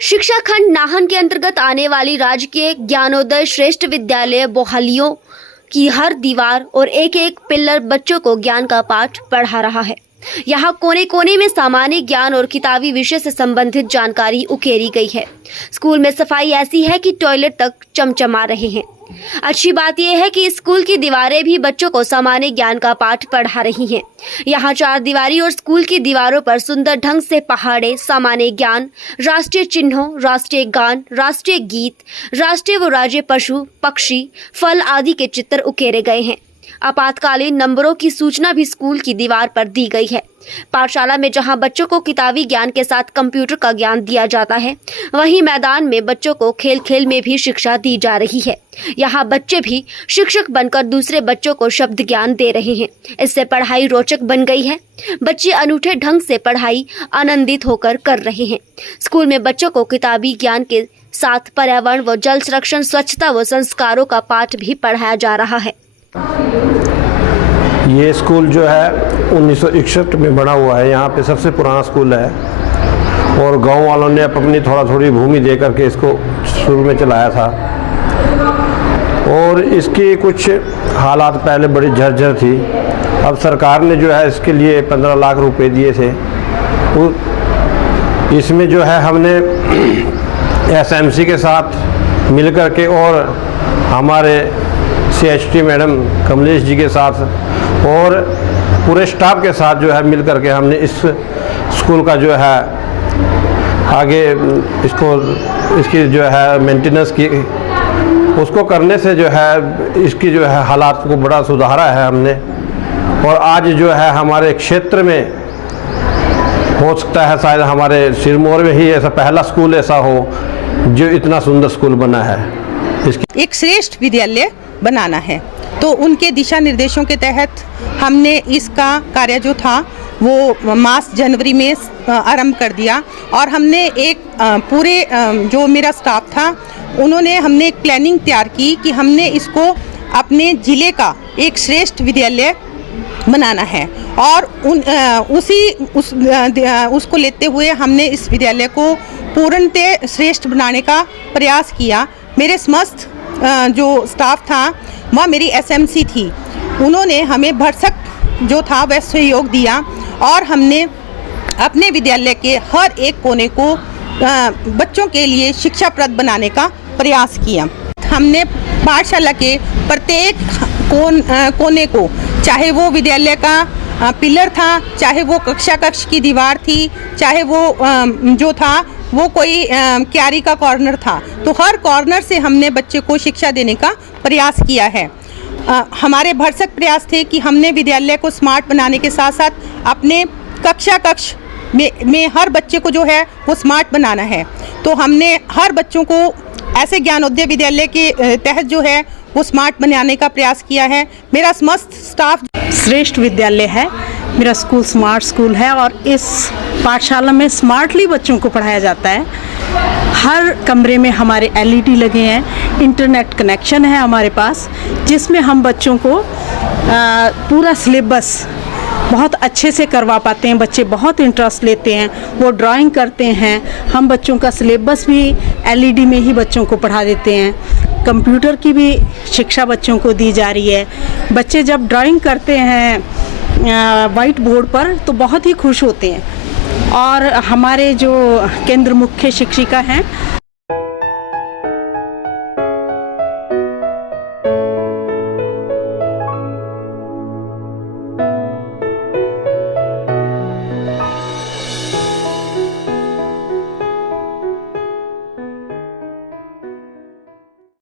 शिक्षा खंड नाहन के अंतर्गत आने वाली राजकीय ज्ञानोदय श्रेष्ठ विद्यालय बोहालियों की हर दीवार और एक एक पिल्लर बच्चों को ज्ञान का पाठ पढ़ा रहा है। यहाँ कोने कोने में सामान्य ज्ञान और किताबी विषय से संबंधित जानकारी उकेरी गई है। स्कूल में सफाई ऐसी है कि टॉयलेट तक चमचमा रहे हैं। अच्छी बात यह है कि स्कूल की दीवारें भी बच्चों को सामान्य ज्ञान का पाठ पढ़ा रही हैं। यहाँ 4 दीवारी और स्कूल की दीवारों पर सुंदर ढंग से पहाड़े, सामान्य ज्ञान, राष्ट्रीय चिन्हों, राष्ट्रीय गान, राष्ट्रीय गीत, राष्ट्रीय व राज्य पशु, पक्षी, फल आदि के चित्र उकेरे गए हैं। आपातकालीन नंबरों की सूचना भी स्कूल की दीवार पर दी गई है। पाठशाला में जहां बच्चों को किताबी ज्ञान के साथ कंप्यूटर का ज्ञान दिया जाता है, वहीं मैदान में बच्चों को खेल खेल में भी शिक्षा दी जा रही है। यहां बच्चे भी शिक्षक बनकर दूसरे बच्चों को शब्द ज्ञान दे रहे हैं। इससे पढ़ाई रोचक बन गई है। बच्चे अनूठे ढंग से पढ़ाई आनंदित होकर कर रहे हैं। स्कूल में बच्चों को किताबी ज्ञान के साथ पर्यावरण व जल संरक्षण, स्वच्छता व संस्कारों का पाठ भी पढ़ाया जा रहा है। ये स्कूल जो है 1961 में बना हुआ है। यहाँ पे सबसे पुराना स्कूल है और गांव वालों ने अपनी थोड़ी भूमि दे करके इसको शुरू में चलाया था। और इसकी कुछ हालात पहले बड़ी झरझर थी। अब सरकार ने जो है इसके लिए 15 लाख रुपए दिए थे। इसमें जो है हमने एसएमसी के साथ मिल करके और हमारे CHT मैडम कमलेश जी के साथ और पूरे स्टाफ के साथ जो है मिल करके हमने इस स्कूल का जो है आगे इसकी जो है मेंटेनेंस की, उसको करने से जो है इसकी जो है हालात को बड़ा सुधारा है हमने। और आज जो है हमारे क्षेत्र में हो सकता है शायद हमारे सिरमौर में ही ऐसा पहला स्कूल ऐसा हो जो इतना सुंदर स्कूल बना है। एक श्रेष्ठ विद्यालय बनाना है, तो उनके दिशा निर्देशों के तहत हमने इसका कार्य जो था वो मास जनवरी में आरंभ कर दिया। और हमने एक पूरे जो मेरा स्टाफ था हमने एक प्लानिंग तैयार की कि हमने इसको अपने ज़िले का एक श्रेष्ठ विद्यालय बनाना है। और उसको लेते हुए हमने इस विद्यालय को पूर्णतः श्रेष्ठ बनाने का प्रयास किया। मेरे समस्त जो स्टाफ था वह मेरी SMC थी, उन्होंने हमें भरसक जो था वह सहयोग दिया और हमने अपने विद्यालय के हर एक कोने को बच्चों के लिए शिक्षाप्रद बनाने का प्रयास किया। हमने पाठशाला के प्रत्येक कोने को, चाहे वो विद्यालय का पिलर था, चाहे वो कक्ष की दीवार थी, चाहे वो जो था वो कोई क्यारी का कॉर्नर था, तो हर कॉर्नर से हमने बच्चे को शिक्षा देने का प्रयास किया है। हमारे भरसक प्रयास थे कि हमने विद्यालय को स्मार्ट बनाने के साथ साथ अपने कक्ष में हर बच्चे को जो है वो स्मार्ट बनाना है। तो हमने हर बच्चों को ऐसे ज्ञानोदय विद्यालय के तहत जो है वो स्मार्ट बनाने का प्रयास किया है। मेरा समस्त स्टाफ श्रेष्ठ विद्यालय है, मेरा स्कूल स्मार्ट स्कूल है और इस पाठशाला में स्मार्टली बच्चों को पढ़ाया जाता है। हर कमरे में हमारे LED लगे हैं, इंटरनेट कनेक्शन है हमारे पास, जिसमें हम बच्चों को पूरा सिलेबस बहुत अच्छे से करवा पाते हैं। बच्चे बहुत इंटरेस्ट लेते हैं, वो ड्राइंग करते हैं। हम बच्चों का सिलेबस भी LED में ही बच्चों को पढ़ा देते हैं। कंप्यूटर की भी शिक्षा बच्चों को दी जा रही है। बच्चे जब ड्राइंग करते हैं वाइट बोर्ड पर तो बहुत ही खुश होते हैं। और हमारे जो केंद्र मुख्य शिक्षिका हैं